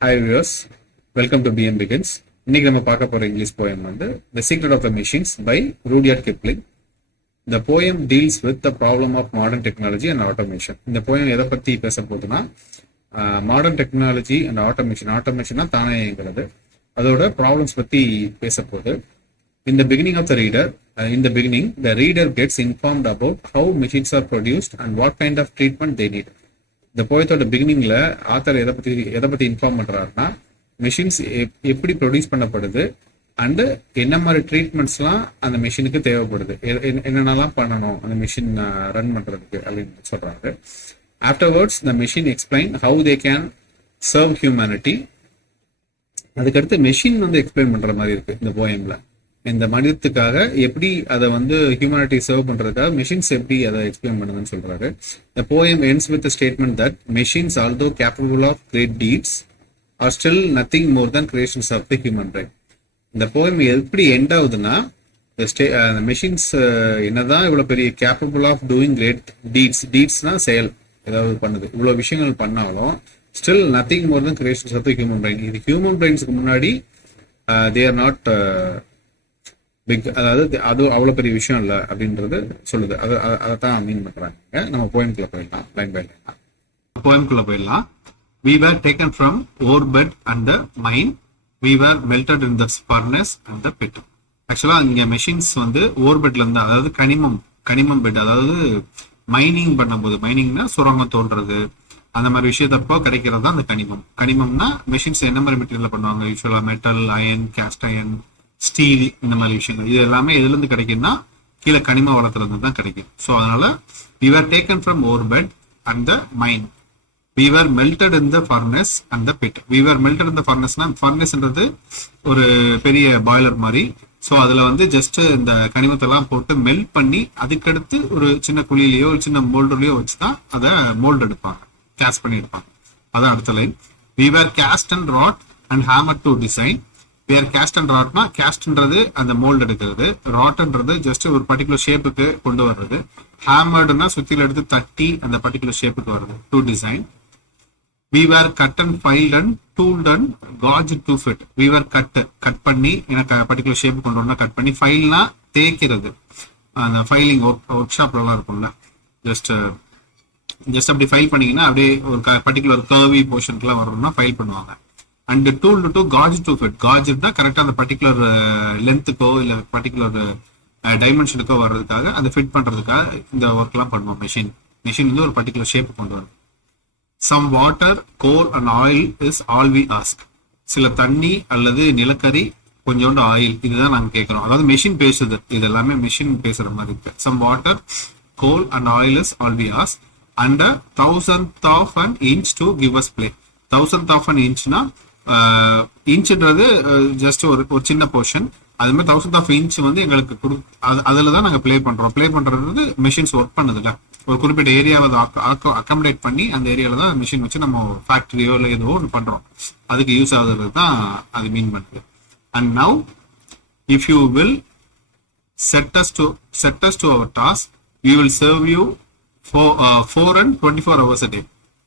Hi viewers, welcome to BM Begins. இன்னைக்கு நம்ம பார்க்க போற இங்கிலீஷ் போயம் வந்து The Secret of the Machines by Rudyard Kipling. The poem deals with the problem of modern technology and automation. இந்த poem எதை பத்தி பேச போகுதுன்னா மாடர்ன் டெக்னாலஜி அண்ட் ஆட்டோமேஷனா தானேங்கிறது அதோட ப்ராப்ளம்ஸ் பத்தி பேச போகுது. In the beginning of the reader, the reader gets informed about how machines are produced and what kind of treatment they need. இந்த போயத்தோட பிகினிங்ல ஆத்தர் எதை பத்தி இன்ஃபார்ம் பண்றாருன்னா மெஷின்ஸ் எப்படி ப்ரொடியூஸ் பண்ணப்படுது அண்ட் என்ன மாதிரி ட்ரீட்மெண்ட்ஸ்லாம் அந்த மெஷினுக்கு தேவைப்படுது, என்னென்னலாம் பண்ணணும் அந்த மெஷின் ரன் பண்றதுக்கு அப்படின்னு சொல்றாரு. Afterwards the machine explain how they can serve humanity. அதுக்கடுத்து மெஷின் வந்து எக்ஸ்பிளைன் பண்ற மாதிரி இருக்கு இந்த போயம்ல. இந்த மனிதத்துக்காக எப்படி அதை வந்து ஹியூமனிட்டி சர்வ் பண்றதுக்காக மெஷின்ஸ் எப்படி அதை எக்ஸ்பிளைன் பண்ணுதுன்னு சொல்றாரு. The poem ends with a statement that machines, although capable of great deeds, are still nothing more than creations of the human brain. இந்த போயம் எப்படி எண்ட் ஆகுதுன்னா மெஷின்ஸ் என்னதான் இவ்வளவு பெரிய கேப்பபிள் ஆஃப் டூயிங் கிரேட் டீட்ஸ்னா செயல் ஏதாவது பண்ணுது, இவ்வளவு விஷயங்கள் பண்ணாலும் still nothing more then creations of the human brain. இது ஹியூமன் பிரெயின்ஸ்க்கு முன்னாடி தே ஆர் நாட் பிக், அதாவது அது அவ்வளவு பெரிய விஷயம் இல்லை அப்படின்றது சொல்லுது. அதைத்தான் மீன் பண்றாங்க. நம்ம போயம்குள்ள போயிடலாம், லைன் பை லைன் போயம்குள்ள போயிடலாம். We were taken from our bed and the mine. We were melted in the furnace and the pit. ஆக்சுவலா இங்க மெஷின்ஸ் வந்து ஓர்பெட்ல இருந்து, அதாவது கனிமம் பெட், அதாவது மைனிங் பண்ணும்போது, மைனிங்னா சுரங்கம் தோன்றது அந்த மாதிரி விஷயத்தப்போ கிடைக்கிறது தான் அந்த கனிமம்னா மெஷின்ஸ் என்ன மாதிரி மெட்டீரியல் பண்ணுவாங்க, யூஸ்வலா metal, iron, cast iron, steel, இந்த மாதிரி விஷயங்கள். இது எல்லாமே எதுல இருந்து கிடைக்கும்னா கீழே கனிம வளத்துல இருந்து தான் கிடைக்கும். ஸோ அதனால we were taken from our bed and the mine. We were melted in the furnace and the pit. We were melted in the furnace. ஃபர்னஸ்ன்றது ஒரு பெரிய பாய்லர் மாதிரி. ஸோ அதுல வந்து ஜஸ்ட் இந்த கனிமத்தெல்லாம் போட்டு மெல்ட் பண்ணி அதுக்கடுத்து ஒரு சின்ன குழியிலையோ ஒரு சின்ன மோல்டுலயோ வச்சுதான் அதை மோல்டு எடுப்பாங்க, கேஸ்ட் பண்ணி எடுப்பாங்க. அதான் அடுத்த line. We were cast and wrought and hammered to design. Where caste and ராட்னா, கேஸ்ட்ன்றது அந்த மோல்டு எடுக்கிறது, ராட்ன்றது ஜஸ்ட் ஒரு பர்டிகுலர் ஷேப்புக்கு கொண்டு வர்றது, ஹேமர்டுனா சுத்தில எடுத்து தட்டி அந்த பர்டிகுலர் ஷேப்புக்கு வருது, to design. We were cut and filed and tooled and gauged to fit. We were cut பண்ணி எனக்கு பர்டிகுலர் ஷேப் கொண்டு வரணும், கட் பண்ணி. ஃபைல்னா தேய்க்கிறது, அந்த ஃபைலிங் ஒர்க் ஷாப்ல எல்லாம் இருக்கும்ல, ஜஸ்ட் அப்படி ஃபைல் பண்ணீங்கன்னா அப்படியே ஒரு பர்டிகுலர் கர்வி போர்ஷனுக்குலாம் வரணும்னா ஃபைல் பண்ணுவாங்க. And tool to gauge to fit. காஜ்னா கரெக்டா அந்த பர்டிகுலர் லென்த்துக்கோ இல்ல பர்டிகுலர் டைமென்ஷனுக்கோ வர்றதுக்காக அந்த ஃபிட் பண்றதுக்காக இந்த ஒர்க் எல்லாம் பண்ணுவோம். மெஷின் வந்து ஒரு பர்டிகுலர் ஷேப் கொண்டு வரும். Some water, coal and oil is all we ask. சில தண்ணி அல்லது நிலக்கரி, கொஞ்சோண்டு ஆயில், இதுதான் நாங்க கேட்கிறோம். அதாவது மெஷின் பேசுது, இது எல்லாமே மெஷின் பேசுற மாதிரி இருக்கு. Some water, coal and oil is all we ask and 1,000th of an inch to give us play. 1,000th of an inchனா இன்ச்ன்றது ஜஸ்ட் ஒரு சின்ன போர்ஷன். அது மாதிரி 1,000th of inch வந்து எங்களுக்கு அதுல தான் நாங்க ப்ளே பண்றது மெஷின்ஸ் ஒர்க் பண்ணுதுல. ஒரு குறிப்பிட்ட ஏரியாவை அக்காமடேட் பண்ணி அந்த ஏரியால தான் மிஷின் வச்சு நம்ம ஃபேக்டரியோ இல்லை ஏதோ ஒன்று பண்றோம், அதுக்கு யூஸ் ஆகுறது தான் அது மீன் பண்ணுது. And now if you will set us to our task, we will serve you for 4 and 24 hours a day.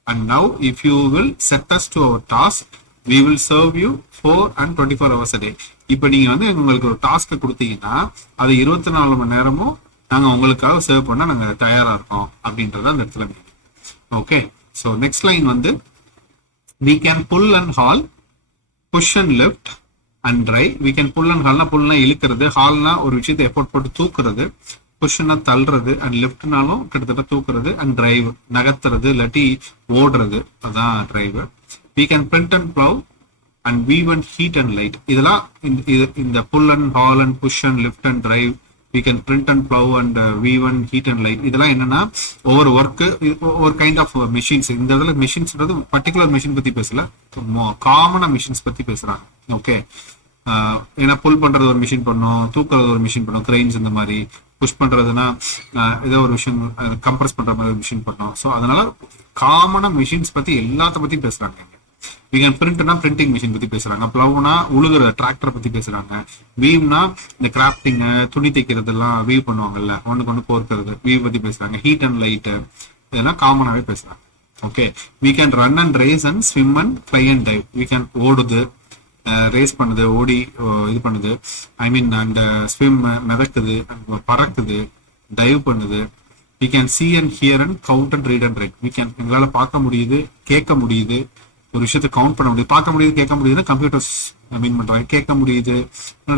And now if you will set us to our task, we will serve you 4 and 24 hours a day. இப்போ நீங்க வந்து உங்களுக்கு ஒரு task கொடுத்தீங்கன்னா அது 24 மணி நேரமும் நாங்க உங்களுக்காக சர்வ் பண்ண நாங்க தயாரா இருக்கோம் அப்படின்றத அந்த இடத்துல. ஓகே, ஸோ நெக்ஸ்ட் லைன் வந்து we can pull and haul, push and lift and drive. We can pull and haulனா புல்னா இழுக்கிறது, ஹால்னா ஒரு விஷயத்தை எஃபோர்ட் போட்டு தூக்குறது, புஷ்னா தள்ளுறது, அண்ட் லெஃப்ட்னாலும் கிட்டத்தட்ட தூக்குறது, அண்ட் டிரைவ் நகர்த்துறது இல்லாட்டி ஓடுறது, அதான் drive. We can print and plow and weave and heat and light. இதெல்லாம் இந்த pull and haul and push and lift and drive, we can print and plow and weave and heat and light, இதெல்லாம் என்னன்னா ஒவ்வொரு work, ஒவ்வொரு kind of machines. இந்த இடத்துல மெஷின்ஸ்ன்றது particular machine பத்தி பேசல, காமனா மெஷின்ஸ் பத்தி பேசுறாங்க. ஓகே, ஏன்னா புல் பண்றது ஒரு மிஷின் பண்ணும், தூக்குறது ஒரு மிஷின் பண்ணும், கிரெயின்ஸ் இந்த மாதிரி. புஷ் பண்றதுன்னா ஏதோ ஒரு விஷயம் கம்ப்ரஸ் பண்ற மாதிரி ஒரு மிஷின் பண்ணும். ஸோ அதனால காமனா மிஷின்ஸ் பத்தி எல்லாத்த பத்தி பேசுறாங்க. We can printனா பிரிண்டிங் மிஷின் பத்தி பேசுறாங்க, பிளவுனா உழுகுற டிராக்டரை பத்தி பேசுறாங்க, வீவ்னா இந்த கிராஃப்டிங், துணி தைக்கிறது எல்லாம் வீவ் பண்ணுவாங்கல்ல, ஒண்ணுக்கு ஒண்ணு கோர்க்கிறது, வீவ் பத்தி பேசுறாங்க, ஹீட் அண்ட் லைட், இதெல்லாம் காமனாவே பேசுறாங்க. Okay, we can run and race and swim and fly and dive. we can ஓடுது, ரேஸ் பண்ணுது, ஓடி இது பண்ணுது, ஐ மீன் அண்ட் ஸ்விம் மிதக்குது, பறக்குது, டைவ் பண்ணுது. we can see and hear and count and read and write. we can எங்களால பார்க்க முடியுது, கேட்க முடியுது, ஒரு விஷயத்தை கவுண்ட் பண்ண முடியுது. பார்க்க முடியுது, கேட்க முடியுதுன்னா கம்ப்யூட்டர்ஸ் மீன் பண்றாங்க. கேட்க முடியுது,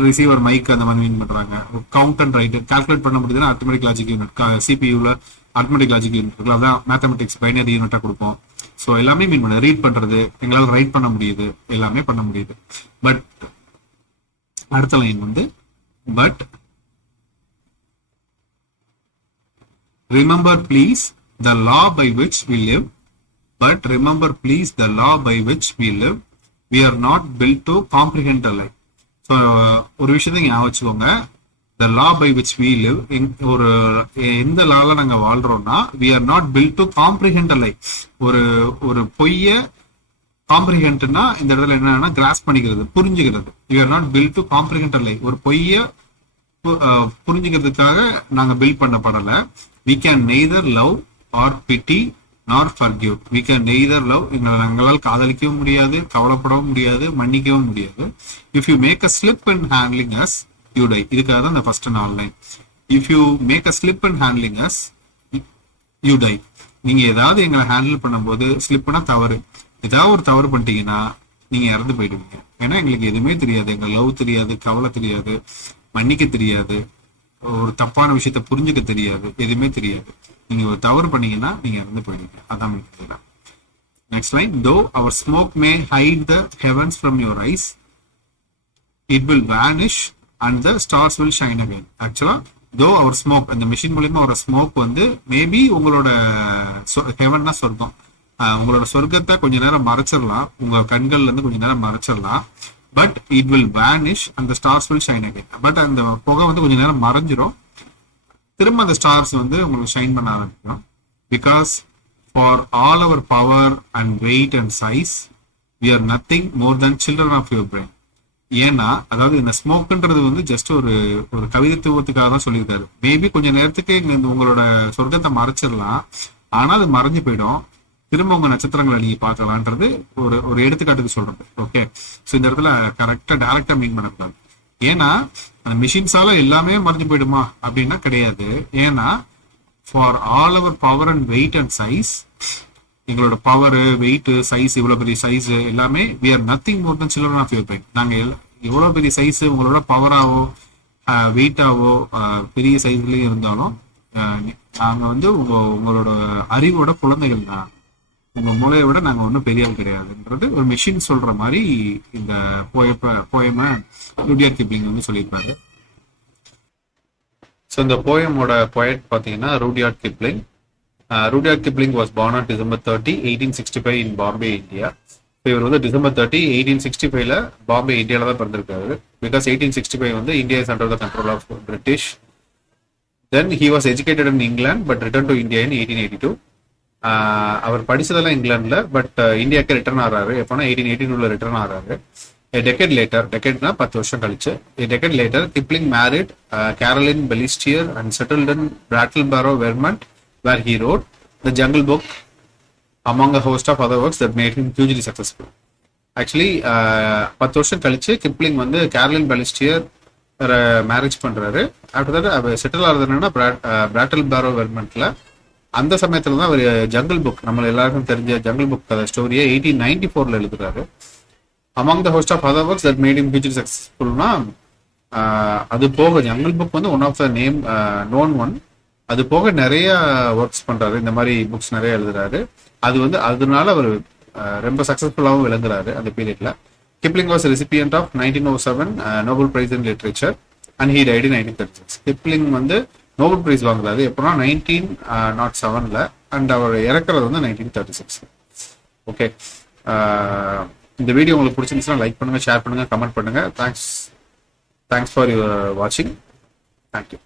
ரிசீவர் மைக் அந்த மாதிரி மீன் பண்றாங்க. கவுண்ட் அண்ட் ரைட், கால்குலேட் பண்ண முடியுதுன்னா அரித்மெடிக் லாஜிக் யூனிட், சிபியூல அரித்மெடிக் லாஜிக் யூனிட் இருக்குல்ல, அதான் மேத்தமெட்டிக்ஸ் பைனரி யூனிட்டா கொடுப்போம். ஸோ எல்லாமே மீன் பண்ண, ரீட் பண்றது, எங்களால் ரைட் பண்ண முடியுது, எல்லாமே பண்ண முடியுது. பட் அடுத்த லைன் வந்து but remember please the law by which we live. But remember please the law by which we live. We are not built to comprehend the life. So ஒரு விஷயத்தை ஞாபகம் வச்சுக்கோங்க, the law by which we live, ஒரு எந்த லால நாங்க வாழ்றோம்னா we are not built to comprehend the life. ஒரு பொய்ய காம்ப்ரிஹெண்ட்னா இந்த இடத்துல என்னன்னா கிராஸ் பண்ணிக்கிறது, புரிஞ்சுக்கிறது. we are not built to comprehend the life. ஒரு பொய்ய புரிஞ்சுக்கிறதுக்காக நாங்க build பண்ணப்படல. we can neither love or pity nor forgive. we can neither love, எங்களால் காதலிக்கவும் முடியாது, கவலைப்படவும் முடியாது, மன்னிக்கவும் முடியாது. if you make a slip in handling us you die. இதுக்காக தான் இந்த first 4 line. if you make a slip in handling us you die. நீங்க ஏதாவது எங்களை ஹேண்டில் பண்ணும்போது, ஸ்லிப்னா தவறு, ஏதாவது ஒரு தவறு பண்ணிட்டீங்கன்னா நீங்க இறந்து போயிடுவீங்க. ஏன்னா எங்களுக்கு எதுவுமே தெரியாது, எங்க லவ் தெரியாது, கவலை தெரியாது, மன்னிக்க தெரியாது, ஒரு தப்பான விஷயத்த புரிஞ்சுக்க தெரியாது, எதுவுமே தெரியாது. நீங்க ஒரு தவறு பண்ணீங்கன்னா நீங்க இறந்து போயிடுங்க. அதான் next line. though our smoke may hide the heavens from your eyes it will vanish and the stars will shine again. ஆக்சுவலா though our smoke, அந்த மிஷின் மூலியமா ஒரு ஸ்மோக் வந்து மேபி உங்களோட ஹெவன்னா சொர்க்கம், உங்களோட சொர்க்கத்தை கொஞ்ச நேரம் மறைச்சிடலாம், உங்க கண்கள்ல இருந்து கொஞ்ச நேரம் மறைச்சிடலாம். But it will vanish and the stars will shine again. But அந்த புகை வந்து கொஞ்ச நேரம் மறைஞ்சிரும், திரும்ப அந்த ஸ்டார்ஸ் வந்து உங்களுக்கு ஷைன் பண்ண ஆரம்பிக்கும். Because for all our power and weight and size we are nothing more then children of your brain. ஏன்னா அதாவது இந்த ஸ்மோக்குன்றது வந்து ஜஸ்ட் ஒரு கவிதைத்துவத்துக்காக தான் சொல்லியிருக்காரு. மேபி கொஞ்ச நேரத்துக்கு உங்களோட சொர்க்கத்தை மறைச்சிடலாம், ஆனா அது மறைஞ்சு போயிடும், திரும்ப உங்க நட்சத்திரங்களை நீங்க பார்க்கலான்றது ஒரு எடுத்துக்காட்டுக்கு சொல்றது. ஓகே, ஸோ இந்த இடத்துல கரெக்டா டைரக்டா மீன் பண்ணக்கூடாது. ஏன்னா அந்த மிஷின்ஸால எல்லாமே மறைஞ்சு போயிடுமா அப்படின்னா கிடையாது. ஏன்னா for all our power and weight and size, எங்களோட பவர், வெயிட், சைஸ், இவ்வளவு பெரிய சைஸ் எல்லாமே we are nothing more than children of your brain. நாங்க எவ்வளவு பெரிய சைஸ், உங்களோட பவராவோ வெயிட்டாவோ பெரிய சைஸ்லயும் இருந்தாலும் நாங்க வந்து உங்களோட அறிவோட குழந்தைகள் தான், உங்க மூளையை விட நாங்க ஒன்றும் பெரிய ஆள் கிடையாதுன்றது ஒரு மெஷின் சொல்ற மாதிரி இந்த போயமை ருடியார்ட் கிப்ளிங் வந்து சொல்லியிருப்பாரு. ஸோ இந்த போயமோட போயட் பார்த்தீங்கன்னா Rudyard Kipling. Rudyard Kipling was born on December 30, 1865 in Bombay, India. இவர் வந்து டிசம்பர் 30, 1865 பாம்பே இந்தியாவில தான் பிறந்திருக்காரு. பிகாஸ் 1865 வந்து India is under the control of British. Then he was educated in England but return to India in 1882. அவர் படிச்சதெல்லாம் இங்கிலாந்துல, but இந்தியாவுக்கு ரிட்டர்ன் ஆறாரு. எப்போனா 1882 ரிட்டர்ன் ஆறாரு. டெக்கேட் லேட்டர், டெக்கேட்னா 10 வருஷம் கழிச்சு, decade later Kipling married Caroline Balestier and settled in Brattleboro, Vermont, where he wrote the Jungle Book among a host of other works that made him hugely successful. Actually 10 வருஷம் கழிச்சு Kipling வந்து Caroline பெலிஸ்டியர் marriage பண்றாரு. After that our settle ஆகிறது என்னன்னா பிராட்டில்பாரோ, வெர்மண்ட்ல. அந்த சமயத்துல தான் அவர் jungle book, நம்ம எல்லாருக்கும் தெரிஞ்ச ஜங்கிள் புக் ஸ்டோரியை 1894 எழுதுறாரு. Among the host of other works that made him hugely சக்சஸ்ஃபுல்னா அது போக ஜங்கிள் புக் வந்து one of the name known one. அது போக நிறைய ஒர்க்ஸ் பண்றாரு, இந்த மாதிரி புக்ஸ் நிறைய எழுதுறாரு. அது வந்து அதனால அவர் ரொம்ப சக்சஸ்ஃபுல்லாகவும் விளங்குறாரு அந்த பீரியட்ல. Kipling was recipient of 1907 Nobel prize in literature and he died in 1936. Kipling வந்து நோபல் பிரைஸ் வாங்குறாரு எப்போனா 1907 அண்ட் அவர் இறக்குறது வந்து 1936. ஓகே, இந்த வீடியோ உங்களுக்கு பிடிச்சிருந்துச்சுன்னா லைக் பண்ணுங்க, ஷேர் பண்ணுங்க, கமெண்ட் பண்ணுங்க. தேங்க்ஸ் ஃபார் யுவர் வாட்சிங். தேங்க்யூ.